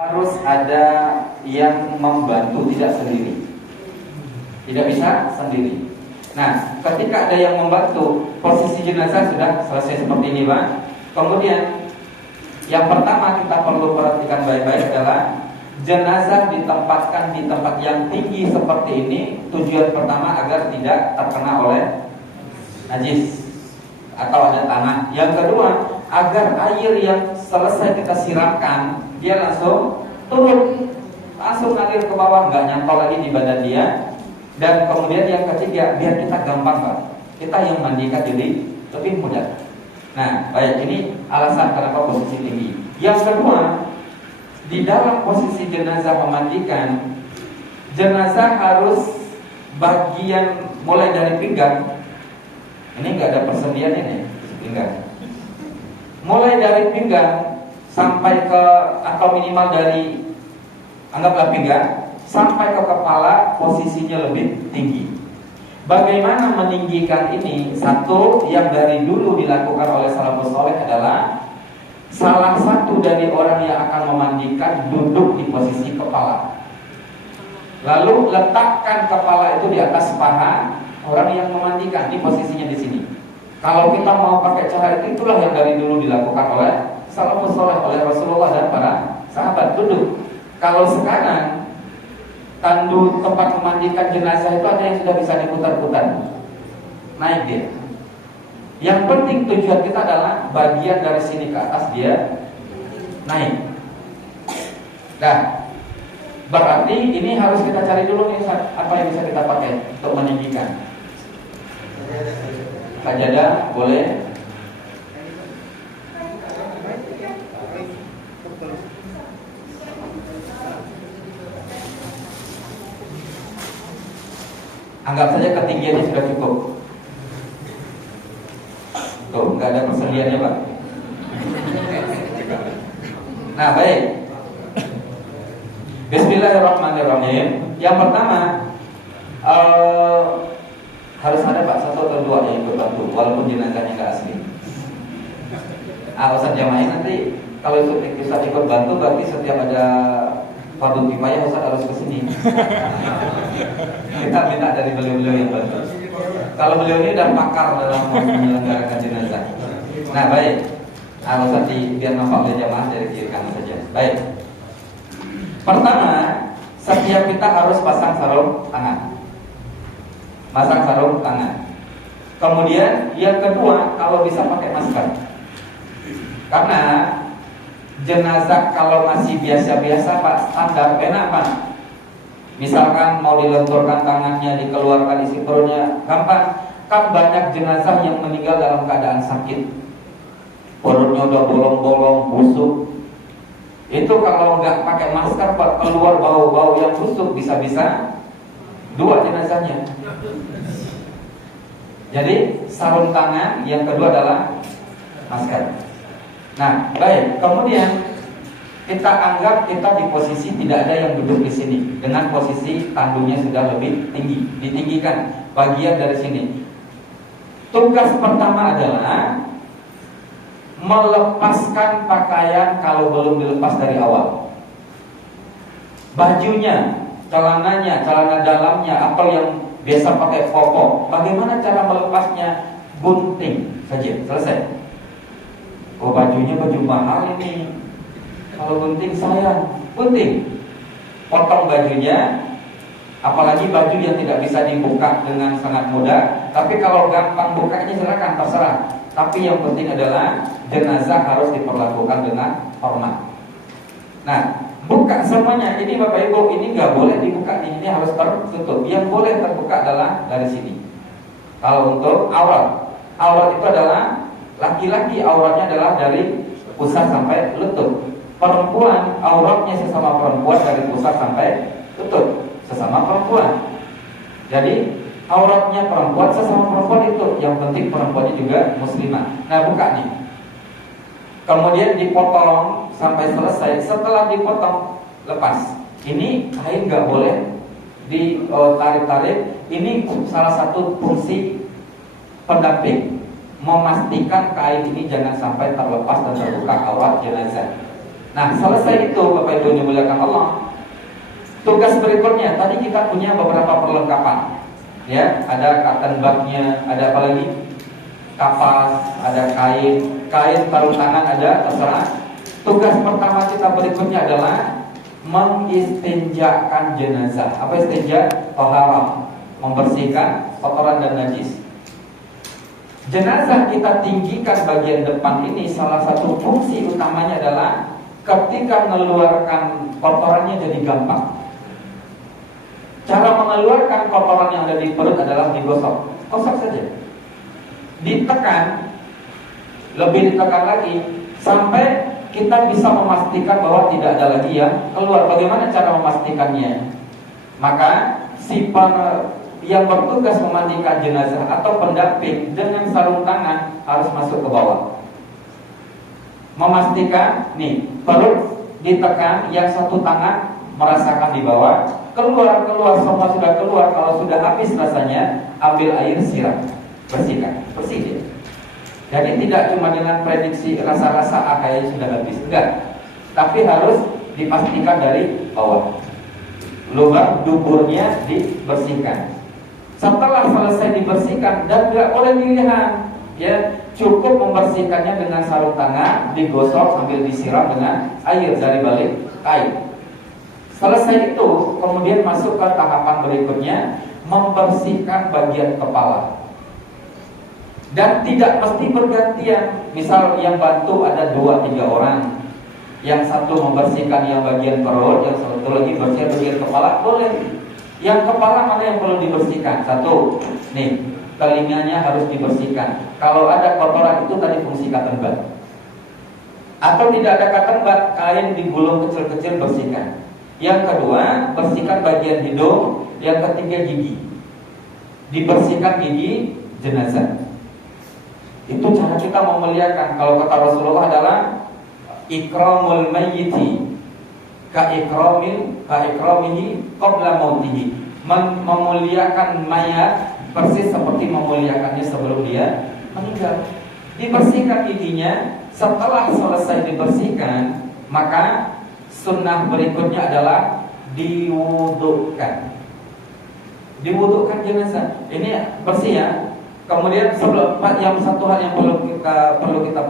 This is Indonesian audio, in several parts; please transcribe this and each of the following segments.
Harus ada yang membantu, tidak sendiri. Tidak bisa sendiri. Nah, ketika ada yang membantu, posisi jenazah sudah selesai seperti ini, Pak. Kemudian yang pertama kita perlu perhatikan baik-baik adalah jenazah ditempatkan di tempat yang tinggi seperti ini. Tujuan pertama agar tidak terkena oleh najis atau ada tanah. Yang kedua, agar air yang selesai kita siramkan dia langsung turun, langsung ngalir ke bawah, nggak nyantol lagi di badan dia. Dan kemudian yang ketiga, biar kita gampang, Pak, kita yang mandikan jadi lebih mudah. Nah, baik, ini alasan kenapa posisi tinggi. Yang kedua, di dalam posisi jenazah memandikan, jenazah harus bagian mulai dari pinggang. Ini nggak ada persendian ini, pinggang. Mulai dari pinggang sampai ke, atau minimal dari, anggaplah pinggang, sampai ke kepala, posisinya lebih tinggi. Bagaimana meninggikan ini? Satu, yang dari dulu dilakukan oleh salafus saleh adalah salah satu dari orang yang akan memandikan duduk di posisi kepala, lalu letakkan kepala itu di atas paha orang yang memandikan, di posisinya di sini. Kalau kita mau pakai cara itu, itulah yang dari dulu dilakukan oleh salafus saleh, oleh Rasulullah dan para sahabat, duduk. Kalau sekarang tandu tempat memandikan jenazah itu ada yang sudah bisa diputar-putar, naik dia. Yang penting tujuan kita adalah bagian dari sini ke atas dia naik. Nah, berarti ini harus kita cari dulu nih, apa yang bisa kita pakai untuk meninggikan. Sajadah boleh. Anggap saja ketinggiannya sudah cukup. Tuh, nggak ada persendiannya, Pak. Nah, baik. Bismillahirrahmanirrahim. Yang pertama, harus ada, Pak, satu atau dua yang ikut bantu, walaupun jenazahnya nggak asli. Ustaz jamaah nanti kalau Ustaz ikut bantu, berarti setiap ada fardu kifayah Ustaz harus kesini. Kita minta dari beliau-beliau yang bantu. Kalau beliau ini udah pakar dalam menyelenggarakan jenazah. Nah, baik. Ustaz biar nampak oleh jamaah dari kiri kanan saja. Baik. Pertama, setiap kita harus pasang sarung tangan. Pasang sarung tangan. Kemudian yang kedua, kalau bisa pakai masker. Karena jenazah kalau masih biasa-biasa, Pak, standar enak, Pak. Misalkan mau dilenturkan tangannya, dikeluarkan isi perutnya, gampang. Kan banyak jenazah yang meninggal dalam keadaan sakit, perutnya udah bolong-bolong, busuk. Itu kalau nggak pakai masker, Pak, keluar bau-bau yang busuk, bisa-bisa dua jenazahnya. Jadi sarung tangan, yang kedua adalah masker. Nah, baik. Kemudian kita anggap kita di posisi tidak ada yang duduk di sini, dengan posisi tandunya sudah lebih tinggi, ditinggikan bagian dari sini. Tugas pertama adalah melepaskan pakaian kalau belum dilepas dari awal. Bajunya, celananya, celana dalamnya, atau yang biasa pakai koko, bagaimana cara melepasnya? Gunting saja, selesai. Oh, bajunya baju mahal ini, kalau gunting sayang, gunting. Potong bajunya, apalagi baju yang tidak bisa dibuka dengan sangat mudah. Tapi kalau gampang bukanya silakan, terserah. Tapi yang penting adalah jenazah harus diperlakukan dengan hormat. Nah, buka semuanya. Ini Bapak Ibu, ini nggak boleh dibuka, ini harus tertutup. Yang boleh terbuka adalah dari sini. Kalau untuk aurat, aurat itu adalah laki-laki, auratnya adalah dari pusat sampai lutut. Perempuan, auratnya sesama perempuan dari pusat sampai lutut, sesama perempuan. Jadi auratnya perempuan sesama perempuan itu, yang penting perempuannya juga muslimah. Nah, buka nih. Kemudian dipotong sampai selesai. Setelah dipotong, lepas. Ini kain nggak boleh ditarik-tarik. Ini salah satu fungsi pendamping, memastikan kain ini jangan sampai terlepas dan terbuka aurat jenazah. Nah, selesai itu Bapak Ibu dimuliakan Allah. Tugas berikutnya, tadi kita punya beberapa perlengkapan. Ya, ada cotton budnya, ada apa lagi? Kapas, ada kain sarung tangan ada, terserah. Tugas pertama kita berikutnya adalah mengistinjakan jenazah. Apa istinja? Taharah, membersihkan kotoran dan najis. Jenazah kita tinggikan bagian depan ini, salah satu fungsi utamanya adalah ketika mengeluarkan kotorannya jadi gampang. Cara mengeluarkan kotoran yang ada di perut adalah digosok, gosok saja, ditekan, lebih ditekan lagi sampai kita bisa memastikan bahwa tidak ada lagi yang keluar. Bagaimana cara memastikannya? Maka yang bertugas memandikan jenazah atau pendamping dengan sarung tangan harus masuk ke bawah, memastikan nih perut ditekan, yang satu tangan merasakan di bawah, keluar semua sudah keluar. Kalau sudah habis rasanya, ambil air siram, bersihkan, bersih dia. Jadi tidak cuma dengan prediksi rasa-rasa kayaknya sudah habis, enggak, tapi harus dipastikan dari bawah, lubang duburnya dibersihkan. Setelah selesai dibersihkan, dan tidak boleh dilihat, ya, cukup membersihkannya dengan sarung tangan, digosok sambil disiram dengan air dari balik kain. Selesai itu, kemudian masuk ke tahapan berikutnya, membersihkan bagian kepala. Dan tidak mesti bergantian. Misal yang bantu ada 2-3 orang, yang satu membersihkan yang bagian perut, yang satu lagi bersihkan bagian kepala, boleh. Yang kepala mana yang perlu dibersihkan? Satu, nih, telinganya harus dibersihkan. Kalau ada kotoran itu tadi fungsi cotton bud. Atau tidak ada cotton bud, kain digulung kecil-kecil, bersihkan. Yang kedua, bersihkan bagian hidung. Yang ketiga, gigi. Dibersihkan gigi jenazah. Itu cara kita memuliakan. Kalau kata Rasulullah adalah ikramul mayyiti ka ikramihi qabla mautihi. Memuliakan mayat persis seperti memuliakannya sebelum dia meninggal. Dibersihkan giginya. Setelah selesai dibersihkan, maka sunnah berikutnya adalah diwudukkan. Diwudukkan jenazah. Ini bersih ya. Kemudian yang satu hal yang perlu kita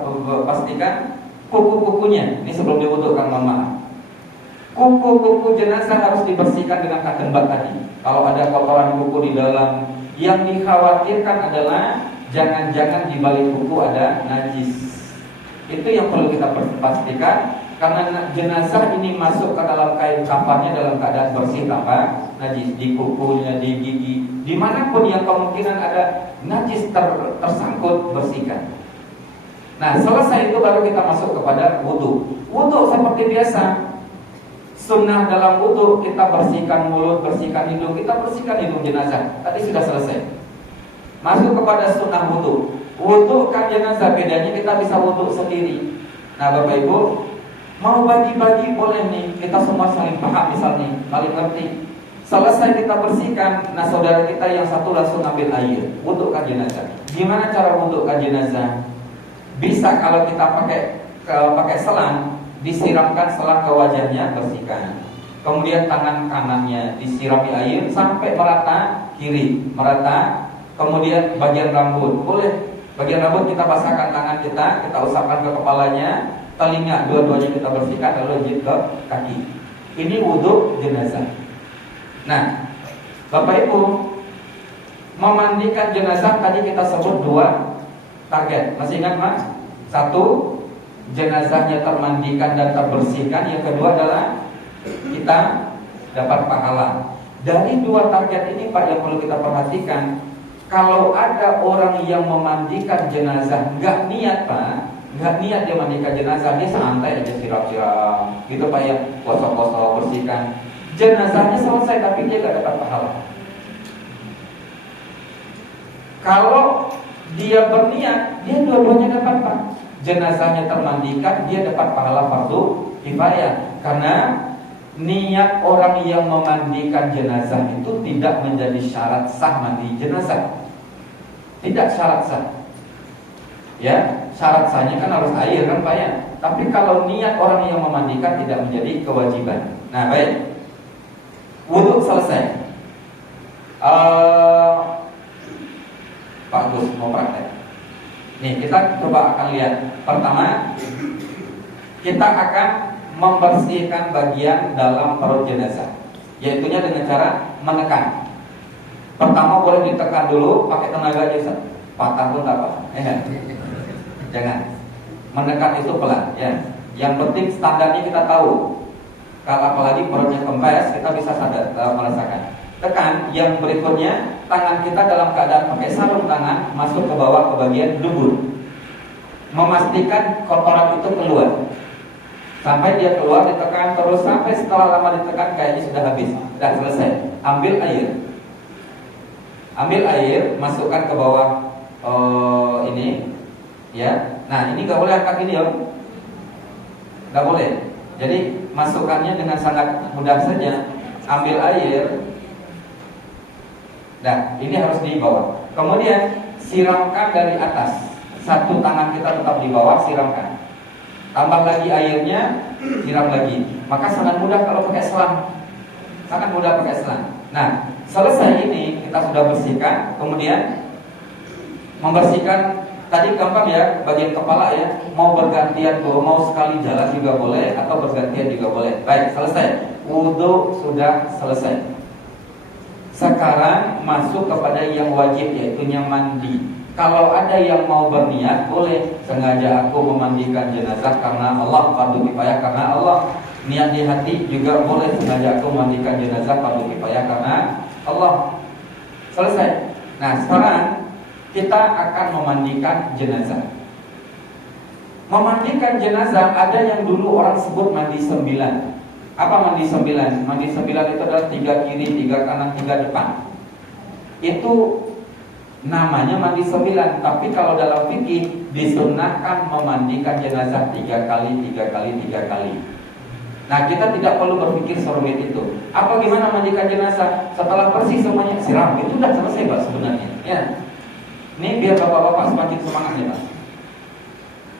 pastikan, kuku-kukunya. Ini sebelum diwudukkan, mama. Kuku-kuku jenazah harus dibersihkan dengan cotton bud tadi. Kalau ada kotoran kuku di dalam, yang dikhawatirkan adalah jangan-jangan di balik kuku ada najis. Itu yang perlu kita pastikan. Karena jenazah ini masuk ke dalam kain kafannya dalam keadaan bersih tanpa najis. Di kukunya, di gigi, dimanapun yang kemungkinan ada najis tersangkut, bersihkan. Nah, selesai itu baru kita masuk kepada wudu. Wudu seperti biasa. Sunnah dalam wudu, kita bersihkan mulut, bersihkan hidung, kita bersihkan hidung jenazah. Tadi sudah selesai. Masuk kepada sunnah wudu. Wudu kan jenazah, bedanya kita bisa wudu sendiri. Nah, Bapak Ibu, mau bagi-bagi boleh nih. Kita semua saling paham misalnya, saling ngerti. Selesai kita bersihkan, nah saudara kita yang satu langsung ambil air, wudukkan jenazah. Gimana cara wudukkan jenazah? Bisa kalau kita pakai selang, disiramkan selang ke wajahnya, bersihkan. Kemudian tangan kanannya disirami air sampai merata kiri, merata. Kemudian bagian rambut, boleh. Bagian rambut kita basahkan tangan kita usapkan ke kepalanya. Telinga dua-duanya kita bersihkan, lalu lanjut ke kaki. Ini wudhu jenazah. Nah, Bapak Ibu, memandikan jenazah tadi kita sebut 2 target. Masih ingat Mas? 1, jenazahnya termandikan dan terbersihkan. Yang kedua adalah kita dapat pahala. Dari 2 target ini Pak yang perlu kita perhatikan. Kalau ada orang yang memandikan jenazah nggak niat Pak, nggak niat dia mandikan jenazah, dia santai aja siram-siram gitu Pak ya, kosong-kosong bersihkan, jenazahnya selesai tapi dia nggak dapat pahala. Kalau dia berniat, dia dua-duanya dapat Pak. Jenazahnya termandikan, dia dapat pahala fardu kifayah. Karena niat orang yang memandikan jenazah itu tidak menjadi syarat sah mandi jenazah. Tidak syarat sah. Ya, syarat sahnya kan harus air kan Pak ya. Tapi kalau niat orang yang memandikan tidak menjadi kewajiban. Nah, baik. Wudhu selesai. Pak Gus mau praktek. Nih, kita coba akan lihat. Pertama, kita akan membersihkan bagian dalam perut jenazah, yaitunya dengan cara menekan. Pertama boleh ditekan dulu pakai tenaga aja, patah pun tak apa. Jangan. Menekan itu pelan, ya. Yang penting standarnya kita tahu. Kalau apalagi perutnya kempes, kita bisa sadar merasakan. Tekan. Yang berikutnya, tangan kita dalam keadaan pakai sarung tangan masuk ke bawah ke bagian dubur. Memastikan kotoran itu keluar. Sampai dia keluar, ditekan terus sampai setelah lama ditekan kayaknya sudah habis, sudah selesai. Ambil air, masukkan ke bawah ini, ya. Nah, ini nggak boleh angkat ini, ya, nggak boleh. Jadi masukkannya dengan sangat mudah saja. Ambil air. Nah, ini harus di bawah. Kemudian siramkan dari atas. Satu tangan kita tetap di bawah, siramkan. Tambah lagi airnya, siram lagi. Maka sangat mudah kalau pakai selang. Sangat mudah pakai selang. Nah, selesai ini kita sudah bersihkan. Kemudian membersihkan. Tadi gampang ya, bagian kepala ya. Mau bergantian tuh, mau sekali jalan juga boleh, atau bergantian juga boleh. Baik, selesai. Wudhu sudah selesai. Sekarang masuk kepada yang wajib, yaitu yang mandi. Kalau ada yang mau berniat, boleh. Sengaja aku memandikan jenazah karena Allah, fardu kifayah karena Allah. Niat di hati juga boleh. Sengaja aku memandikan jenazah fardu kifayah karena Allah. Selesai. Nah, sekarang kita akan memandikan jenazah. Memandikan jenazah ada yang dulu orang sebut mandi 9. Apa mandi 9? Mandi 9 itu adalah 3 kiri, 3 kanan, 3 depan. Itu namanya mandi 9. Tapi kalau dalam fikih disunnahkan memandikan jenazah 3 kali, 3 kali, 3 kali. Nah, kita tidak perlu berpikir serumit itu. Apa gimana mandikan jenazah? Setelah bersih semuanya siram, itu sudah selesai, Pak, sebenarnya. Ya. Ini biar bapak-bapak semakin semangat ya, Pak.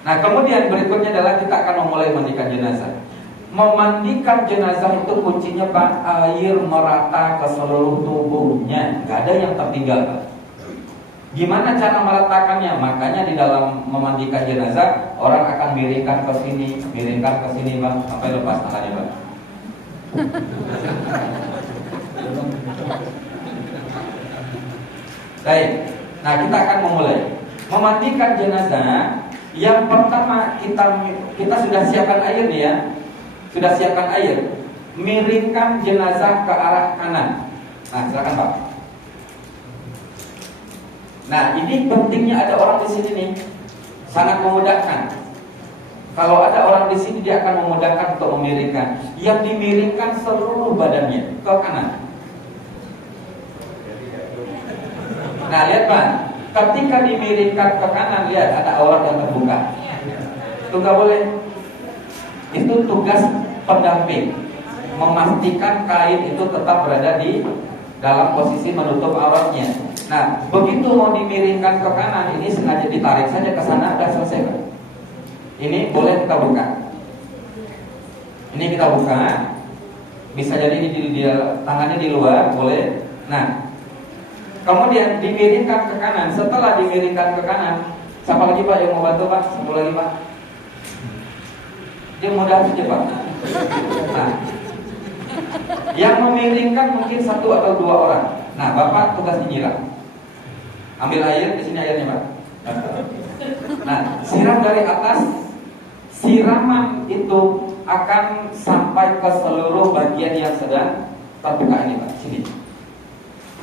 Nah, kemudian berikutnya adalah kita akan memulai mandikan jenazah. Memandikan jenazah itu kuncinya, Pak, air merata ke seluruh tubuhnya, nggak ada yang tertinggal, Pak. Gimana cara meratakannya? Makanya di dalam memandikan jenazah orang akan miringkan ke sini, Pak, sampai lepas tangannya, Pak. Baik. Nah, kita akan memulai memandikan jenazah. Yang pertama kita sudah siapkan air nih ya. Sudah siapkan air. Miringkan jenazah ke arah kanan. Nah, silakan, Pak. Nah, ini pentingnya ada orang di sini nih. Sangat memudahkan. Kalau ada orang di sini dia akan memudahkan untuk memiringkan. Yang dimiringkan seluruh badannya ke kanan. Nah, lihat, Pak. Ketika dimiringkan ke kanan, lihat ada aurat yang terbuka. Itu nggak boleh. Itu tugas pendamping, memastikan kain itu tetap berada di dalam posisi menutup auratnya. Nah, begitu mau dimiringkan ke kanan, ini sengaja ditarik saja ke sana, sudah selesai, Pak. Ini boleh kita buka. Ini kita buka. Bisa jadi di tangannya di luar, boleh. Nah, kemudian dimiringkan ke kanan. Setelah dimiringkan ke kanan, siapa lagi, Pak, yang mau bantu, Pak? Satu lagi, Pak. Dia mudah saja, Pak. Nah, yang memiringkan mungkin 1 atau 2 orang. Nah, Bapak tugasnya nyiram. Ambil air, di sini airnya, Pak. Nah, siram dari atas. Siraman itu akan sampai ke seluruh bagian yang sedang terbuka ini, Pak. Sini.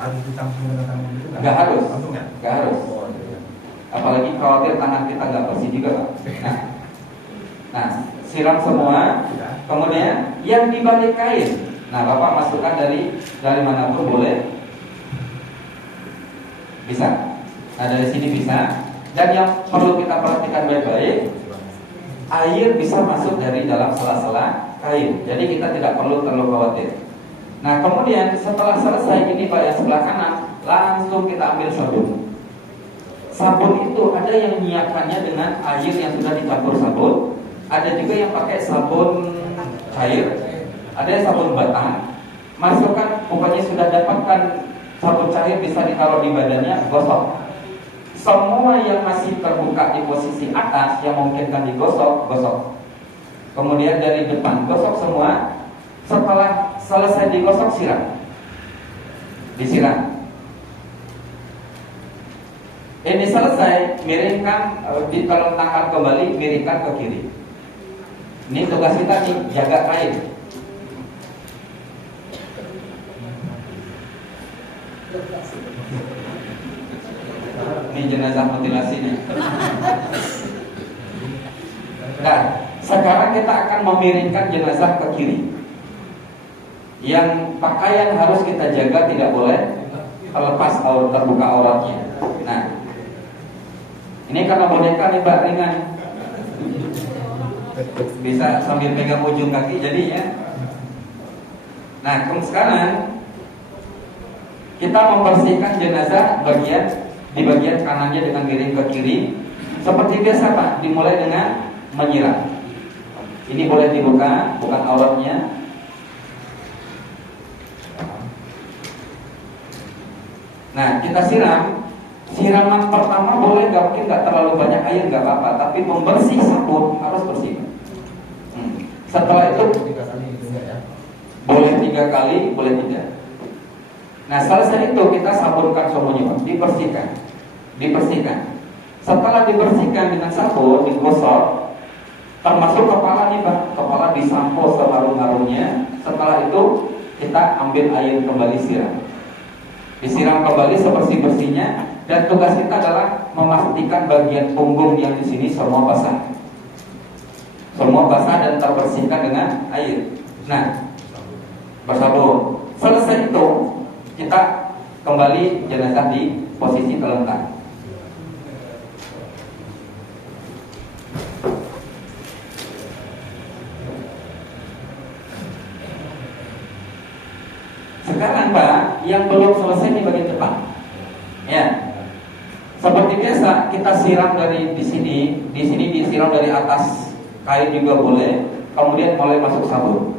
Harus dicampur dengan tangan itu Nggak harus. Langsung ya? Nggak harus. Oh, iya. Apalagi khawatir tangan kita nggak bersih juga, Pak. Nah, siram semua. Kemudian yang di balik kain. Nah, Bapak masukkan dari manapun boleh. Bisa. Nah, dari sini bisa. Dan yang perlu kita perhatikan baik-baik, air bisa masuk dari dalam sela-sela kain. Jadi kita tidak perlu terlalu khawatir. Nah, kemudian setelah selesai ini, Pak, yang sebelah kanan, langsung kita ambil sabun. Sabun itu ada yang menyiapkannya dengan air yang sudah dicampur sabun, ada juga yang pakai sabun cair, ada yang sabun batang. Masukkan, pokoknya sudah dapatkan sabun cair bisa ditaruh di badannya, gosok. Semua yang masih terbuka di posisi atas yang memungkinkan digosok, gosok. Kemudian dari depan gosok semua. Setelah selesai digosok, siram. Disiram. Ini selesai, miringkan, ditelentangkan kembali, miringkan ke kiri. Ini tugas kita nih, jaga air. Ini jenazah mutilasinya. Nah, sekarang kita akan memiringkan jenazah ke kiri. Yang pakaian harus kita jaga, tidak boleh terlepas terbuka auratnya. Nah, ini karena boneka nih Mbak, ringan, bisa sambil pegang ujung kaki jadinya. Nah, sekarang kita membersihkan jenazah di bagian kanannya dengan miring ke kiri. Seperti biasa Pak, dimulai dengan menyiram. Ini boleh dibuka, bukan auratnya. Nah, kita siram. Siraman pertama boleh, mungkin nggak terlalu banyak air, nggak apa-apa. Tapi membersih sabun harus bersih. Setelah itu boleh 3 kali, boleh 3. Nah, selesai itu kita sabunkan semuanya, dibersihkan. Setelah dibersihkan dengan sabun, digosok, termasuk kepala nih Pak, kepala disampo seharum-harumnya. Setelah itu kita ambil air kembali, disiram kembali sebersih-bersihnya. Dan tugas kita adalah memastikan bagian punggung yang di sini semua basah dan terbersihkan dengan air. Nah, bersabun. Selesai itu kita kembali jenazah di posisi terlentang. Sekarang Pak, yang belum selesai di bagian depan. Ya. Seperti biasa kita siram dari di sini disiram dari atas kain juga boleh. Kemudian mulai masuk sabun.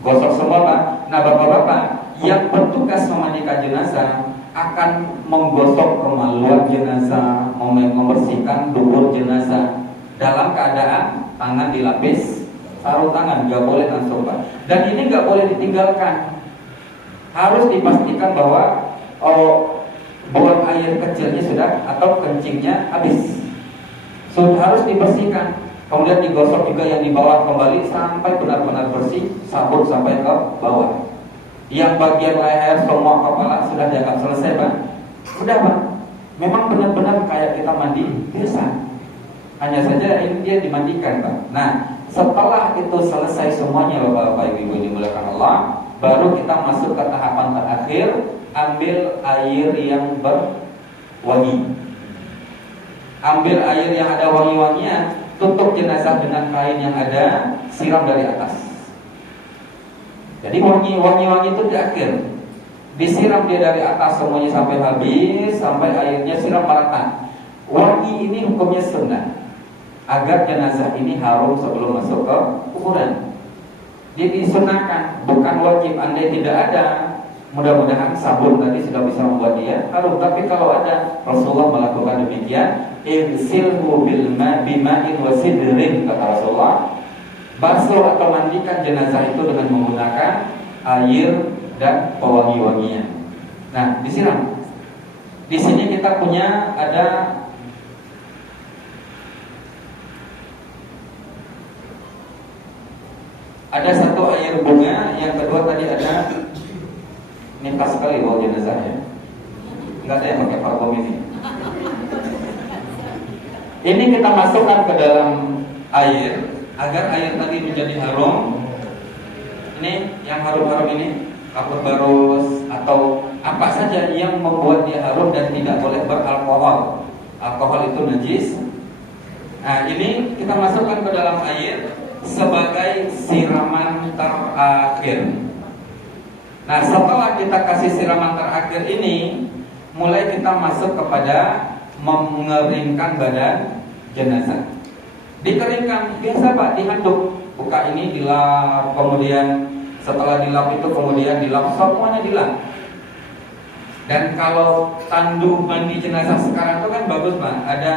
Gosok semua Pak. Nah, Bapak-bapak yang bertugas memandikan jenazah akan menggosok kemaluan jenazah, membersihkan dubur jenazah dalam keadaan tangan dilapis sarung tangan, nggak boleh langsung Pak. Dan ini nggak boleh ditinggalkan. Harus dipastikan bahwa buang air kecilnya sudah atau kencingnya habis. Harus dibersihkan. Kemudian digosok juga yang di bawah kembali sampai benar-benar bersih, sabun sampai ke bawah. Yang bagian leher, semua kepala sudah dianggap selesai Pak. Udah Pak. Memang benar-benar kayak kita mandi biasa. Hanya saja ini dia dimandikan Pak. Nah, setelah itu selesai semuanya Bapak Ibu yang dimuliakan Allah, baru kita masuk ke tahapan terakhir, ambil air yang berwangi. Ambil air yang ada wangi-wangian, tutup jenazah dengan kain yang ada, siram dari atas. Jadi wangi-wangi itu di akhir. Disiram dia dari atas semuanya sampai habis, sampai airnya siram merata. Wangi ini hukumnya sunnah, agar jenazah ini harum sebelum masuk ke kuburan. Dia disunahkan, bukan wajib. Andai tidak ada, mudah-mudahan sabun tadi sudah bisa membuat dia harum. Tapi kalau ada, Rasulullah melakukan demikian. Irsilhu bima'in wa sidrin, kata Rasulullah. Basuh atau mandikan jenazah itu dengan menggunakan air dan pewangi-wangian. Nah, disiram. Di sini kita punya ada satu air bunga, yang kedua tadi ada, ini pas sekali bawa jenazah ya. Enggak ada yang pakai parfum ini. Ini kita masukkan ke dalam air agar air tadi menjadi harum. Ini yang harum-harum ini, kapur barus atau apa saja yang membuat dia harum dan tidak boleh beralkohol. Alkohol itu najis. Nah, ini kita masukkan ke dalam air sebagai siraman terakhir. Nah, setelah kita kasih siraman terakhir ini, mulai kita masuk kepada mengeringkan badan jenazah. Dikeringkan, biasa Pak, dihanduk. Buka ini, dilap, kemudian setelah dilap itu kemudian dilap, semuanya dilap. Dan kalau tandu mandi jenazah sekarang itu kan bagus Pak, ada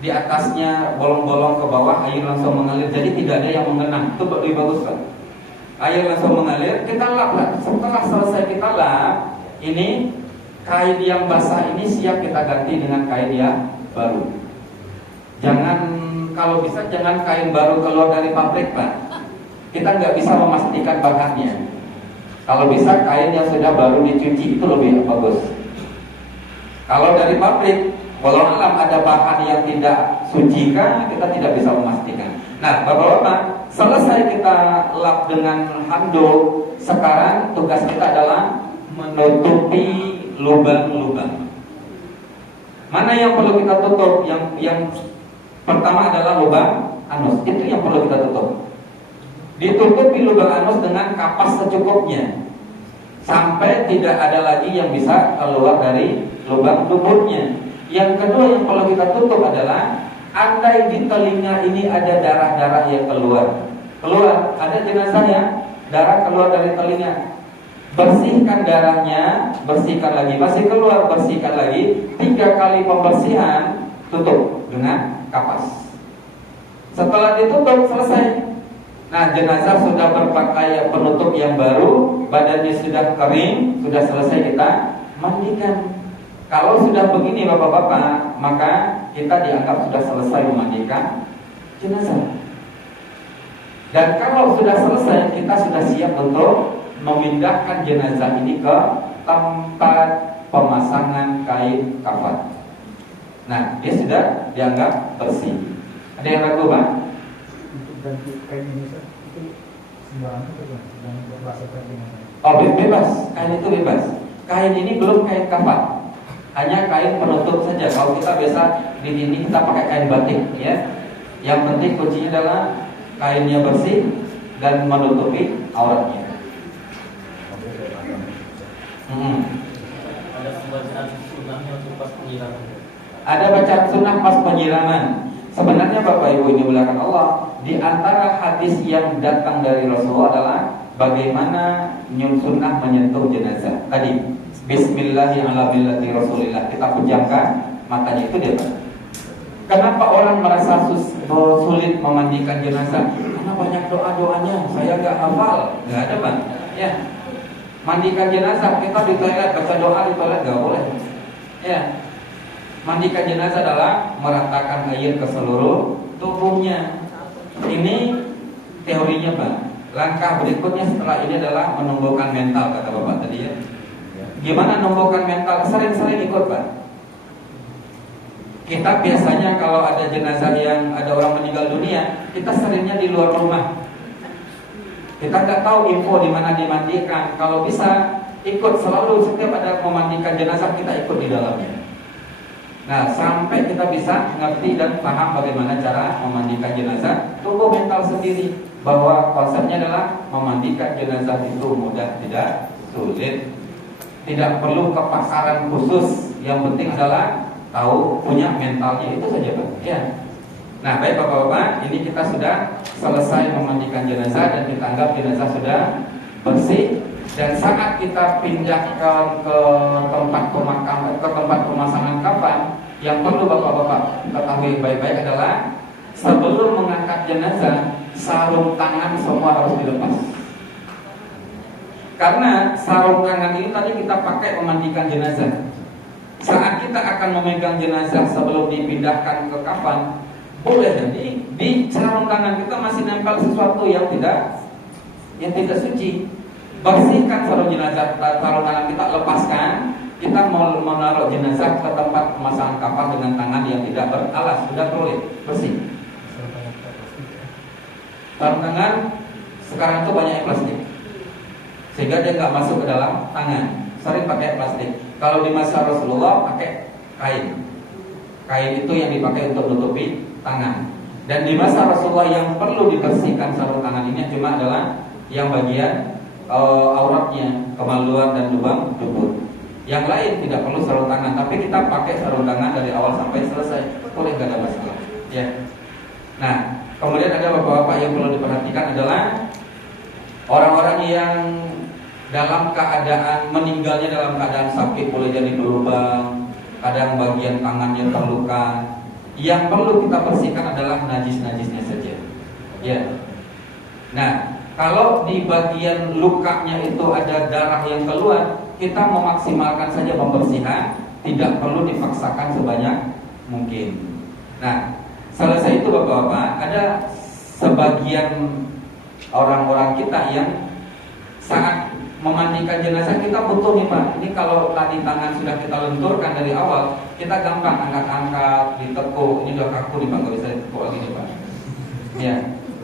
di atasnya bolong-bolong ke bawah, air langsung mengalir, jadi tidak ada yang mengenang. Itu lebih bagus Pak. Air langsung mengalir, kita lap Pak. Setelah selesai kita lap, ini kain yang basah ini siap kita ganti dengan kain yang baru. Kalau bisa jangan kain baru keluar dari pabrik Pak. Kita nggak bisa memastikan bahannya. Kalau bisa kain yang sudah baru dicuci itu lebih bagus. Kalau dari pabrik, walau alam ada bahan yang tidak suci kan, kita tidak bisa memastikan. Nah, Bapak-bapak, selesai kita lap dengan handuk, sekarang tugas kita adalah menutupi lubang-lubang. Mana yang perlu kita tutup? Yang pertama adalah lubang anus. Itu yang perlu kita tutup. Ditutupi lubang anus dengan kapas secukupnya, sampai tidak ada lagi yang bisa keluar dari lubang tubuhnya. Yang kedua yang perlu kita tutup adalah, andai di telinga ini ada darah-darah yang keluar, ada jenazah yang darah keluar dari telinga, bersihkan darahnya, bersihkan lagi, masih keluar, bersihkan lagi. 3 kali pembersihan, tutup dengan kapas. Setelah ditutup, selesai. Nah, jenazah sudah berpakaian penutup yang baru, badannya sudah kering, sudah selesai kita mandikan. Kalau sudah begini Bapak-bapak, maka kita dianggap sudah selesai memandikan jenazah. Dan kalau sudah selesai, kita sudah siap untuk memindahkan jenazah ini ke tempat pemasangan kain kafan. Nah, dia sudah dianggap bersih. Ada yang ragu Pak? Untuk ganti kain Indonesia itu sembarangan atau bagaimana? Dan bahasa Indonesia. Oh, bebas. Kain itu bebas. Kain ini belum kain kafan, hanya kain penutup saja. Kalau kita biasa di sini kita pakai kain batik, ya. Yang penting kuncinya adalah kainnya bersih dan menutupi auratnya. Ada bacaan sunnah pas penyiraman. Sebenarnya Bapak Ibu ini dimuliakan Allah, di antara hadis yang datang dari Rasulullah adalah bagaimana sunnah menyentuh jenazah. Tadi Bismillahirrahmanirrahim, kita pejamkan matanya, itu dia. Kenapa orang merasa sulit memandikan jenazah? Karena banyak doa-doanya, saya nggak hafal. Nggak ada Pak. Ya, mandikan jenazah, kita di toilet baca doa di toilet nggak boleh. Ya, mandikan jenazah adalah meratakan air ke seluruh tubuhnya. Ini teorinya Pak. Langkah berikutnya setelah ini adalah menumbuhkan mental, kata Bapak tadi ya. Gimana menumbuhkan mental? Sering-sering ikut Pak. Kita biasanya kalau ada jenazah yang ada orang meninggal dunia, kita seringnya di luar rumah. Kita nggak tahu info di mana dimandikan. Kalau bisa ikut selalu, setiap ada memandikan jenazah kita ikut di dalamnya. Nah, sampai kita bisa ngerti dan paham bagaimana cara memandikan jenazah, tumbuh mental sendiri bahwa konsepnya adalah memandikan jenazah itu mudah, tidak sulit, tidak perlu kepakaran khusus. Yang penting adalah tahu, punya mentalnya, itu saja Pak. Ya. Nah, baik Bapak-bapak, ini kita sudah selesai memandikan jenazah dan kita anggap jenazah sudah bersih. Dan saat kita pindahkan ke tempat pemakaman, ke tempat pemasangan kafan, yang perlu Bapak-bapak ketahui baik-baik adalah sebelum mengangkat jenazah, sarung tangan semua harus dilepas. Karena sarung tangan ini tadi kita pakai memandikan jenazah. Saat kita akan memegang jenazah sebelum dipindahkan ke kafan, boleh jadi di sarung tangan kita masih nempel sesuatu yang tidak suci. Bersihkan sarung tangan kita, lepaskan. Kita mau menaruh jenazah ke tempat pemasangan kafan dengan tangan yang tidak beralas, sudah boleh bersih. Sarung tangan sekarang itu banyak yang plastik, sehingga dia nggak masuk ke dalam tangan. Sering pakai plastik. Kalau di masa Rasulullah pakai kain. Kain itu yang dipakai untuk menutupi tangan. Dan di masa Rasulullah yang perlu dibersihkan sarung tangan ini cuma adalah yang bagian auratnya, kemaluan dan lubang dubur. Yang lain tidak perlu sarung tangan, tapi kita pakai sarung tangan dari awal sampai selesai, boleh, nggak ada masalah. Ya. Nah, kemudian ada bapak-bapak yang perlu diperhatikan adalah orang-orang yang dalam keadaan meninggalnya dalam keadaan sakit, boleh jadi berlubang, kadang bagian tangannya terluka. Yang perlu kita bersihkan adalah najis-najisnya saja. Ya. Nah, kalau di bagian lukanya itu ada darah yang keluar, kita memaksimalkan saja pembersihan, tidak perlu dipaksakan sebanyak mungkin. Nah, selesai itu bapak-bapak, ada sebagian orang-orang kita yang saat memandikan jenazah kita butuh nih Pak. Ini kalau tadi tangan sudah kita lenturkan dari awal, kita gampang angkat-angkat, ditekuk. Ini udah kaku nih Pak, nggak bisa ditekuk lagi nih Pak. Ya,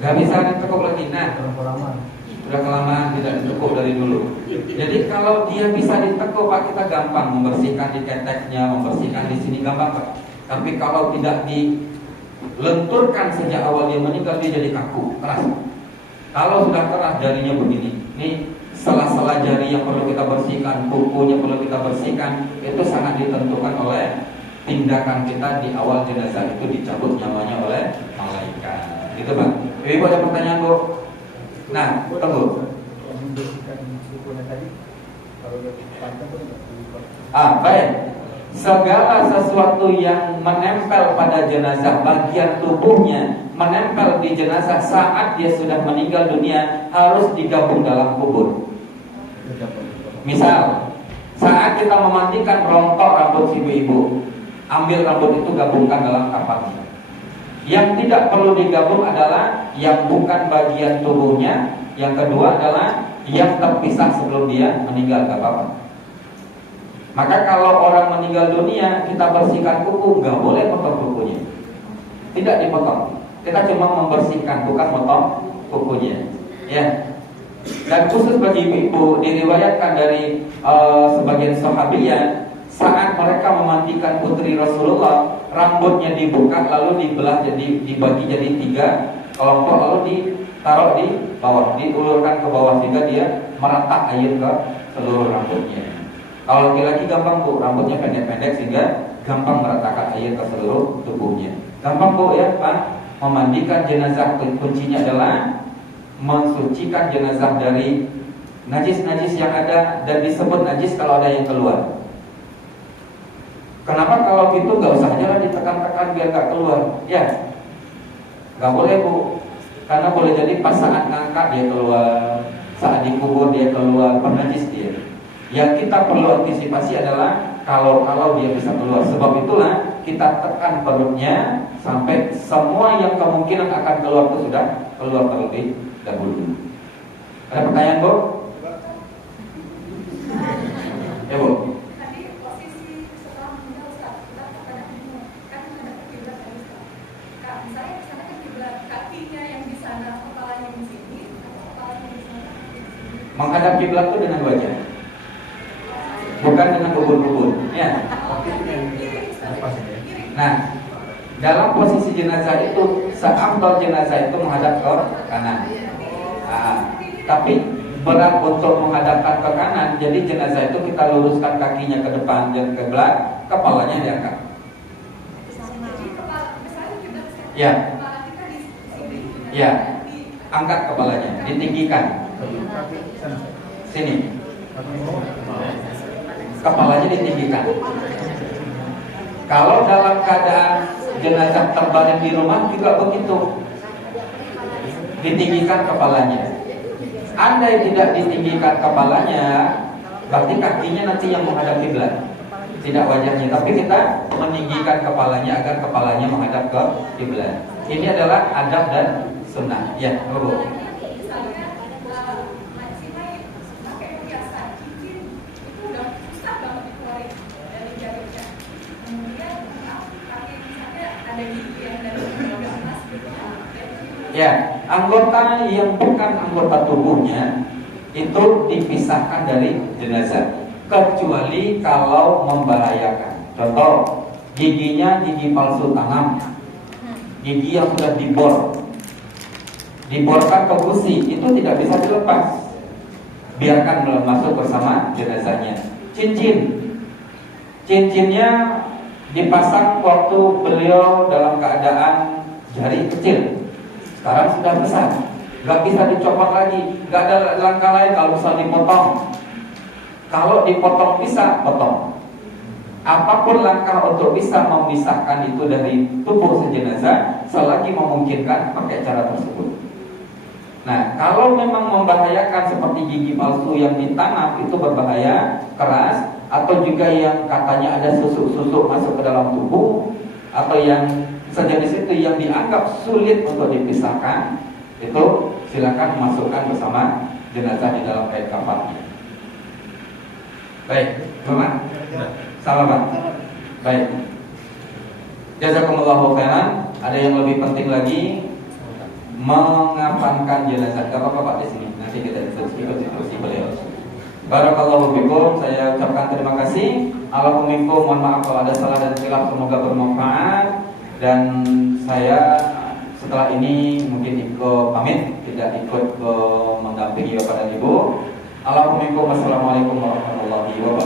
nggak bisa ditekuk lagi. Nah, sudah kelamaan tidak ditekuk dari dulu. Jadi kalau dia bisa ditekuk Pak, kita gampang membersihkan di keteknya, membersihkan di sini gampang Pak. Tapi kalau tidak dilenturkan sejak awal dia meninggal, dia jadi kaku, keras. Kalau sudah keras jarinya begini, ini sela-sela jari yang perlu kita bersihkan, kukunya perlu kita bersihkan, itu sangat ditentukan oleh tindakan kita di awal jenazah itu dicabut nyawanya oleh malaikat. Gitu Bang. Ibu ada pertanyaan Bu? Nah, tunggu. Baik. Segala sesuatu yang menempel pada jenazah, bagian tubuhnya menempel di jenazah saat dia sudah meninggal dunia, harus digabung dalam kubur. Misal, saat kita memandikan rontok rambut si ibu, ambil rambut itu gabungkan dalam kapannya. Yang tidak perlu digabung adalah yang bukan bagian tubuhnya. Yang kedua adalah yang terpisah sebelum dia meninggal, gak apa-apa. Maka kalau orang meninggal dunia, kita bersihkan kuku, nggak boleh potong kukunya. Tidak dipotong. Kita cuma membersihkan, bukan potong kukunya. Ya. Dan khusus bagi ibu, diriwayatkan dari sebagian sahabiyah, saat mereka memandikan putri Rasulullah, rambutnya dibuka lalu dibelah jadi dibagi jadi 3 kelompok, lalu ditaruh di bawah, diulurkan ke bawah sehingga dia meretak air ke seluruh rambutnya. Kalau laki-laki gampang Bu, rambutnya pendek-pendek sehingga gampang meratakan air ke seluruh tubuhnya. Gampang Bu ya Pak. Memandikan jenazah kuncinya adalah mensucikan jenazah dari najis-najis yang ada, dan disebut najis kalau ada yang keluar. Kenapa kalau gitu nggak usah jalan ditekan-tekan biar nggak keluar? Ya, nggak boleh Bu, karena boleh jadi pas saat ngangkat dia keluar, saat dikubur dia keluar, penajis dia. Yang kita perlu antisipasi adalah kalau dia bisa keluar. Sebab itulah kita tekan perutnya sampai semua yang kemungkinan akan keluar itu sudah keluar terlebih dahulu. Ada pertanyaan Bu? Ya Bu. Tadi posisi setelah meninggal Ustaz, kita pada bingung kan ada kiblat ya Ustaz. Kak, misalnya di sana kan kiblat, kakinya yang di sana, kepalanya di sini, atau kepalanya di sana? Menghadap kiblat itu dengan wajah, bukan dengan bubur-bubur. Ya. Nah, dalam posisi jenazah itu, seafdal jenazah itu menghadap ke kanan. Tapi berat untuk menghadapkan ke kanan, jadi jenazah itu kita luruskan kakinya ke depan dan ke belakang, kepalanya diangkat. Jadi kepala, misalnya kita Ya. kepala kita di sini. Ya. Angkat kepalanya, ditinggikan. Sini. Kepalanya ditinggikan. Kalau dalam keadaan jenazah terbaring di rumah juga begitu, ditinggikan kepalanya. Andai tidak ditinggikan kepalanya, berarti kakinya nanti yang menghadap kiblat, tidak wajahnya. Tapi kita meninggikan kepalanya agar kepalanya menghadap ke kiblat. Ini adalah adab dan sunnah. Ya, Bu. Misalnya Majimai pakai perhiasan cincin itu udah susah banget dikeluarin dari jarinya. Kemudian pakai misalnya ada gigi yang dari udah emas gitu. Ya, anggota yang bukan anggota tubuhnya itu dipisahkan dari jenazah, kecuali kalau membahayakan. Contoh, giginya gigi palsu tanam, gigi yang sudah diborkan ke gusi, itu tidak bisa dilepas, biarkan masuk bersama jenazahnya. Cincinnya dipasang waktu beliau dalam keadaan jari kecil, sekarang sudah besar, nggak bisa dicopot lagi, nggak ada langkah lain kalau misal dipotong. Kalau dipotong bisa, potong. Apapun langkah untuk bisa memisahkan itu dari tubuh sejenazah, selagi memungkinkan pakai cara tersebut. Nah, kalau memang membahayakan seperti gigi palsu yang ditanam itu berbahaya, keras, atau juga yang katanya ada susuk-susuk masuk ke dalam tubuh, atau yang sejenis itu yang dianggap sulit untuk dipisahkan, itu silakan masukkan bersama jenazah di dalam kain kafannya. Baik, teman, salaman. Baik. Jazakumullahu khairan. Ada yang lebih penting lagi, mengafankan jenazah. Gak apa-apa Pak di sini. Nanti kita diskusi beliau. Barakallahu fikum. Saya ucapkan terima kasih. Alhamdulillah, mohon maaf kalau ada salah dan khilaf, semoga bermanfaat. Dan saya setelah ini mungkin ikut pamit, tidak ikut mendampingi Bapak dan Ibu. Assalamualaikum warahmatullahi wabarakatuh.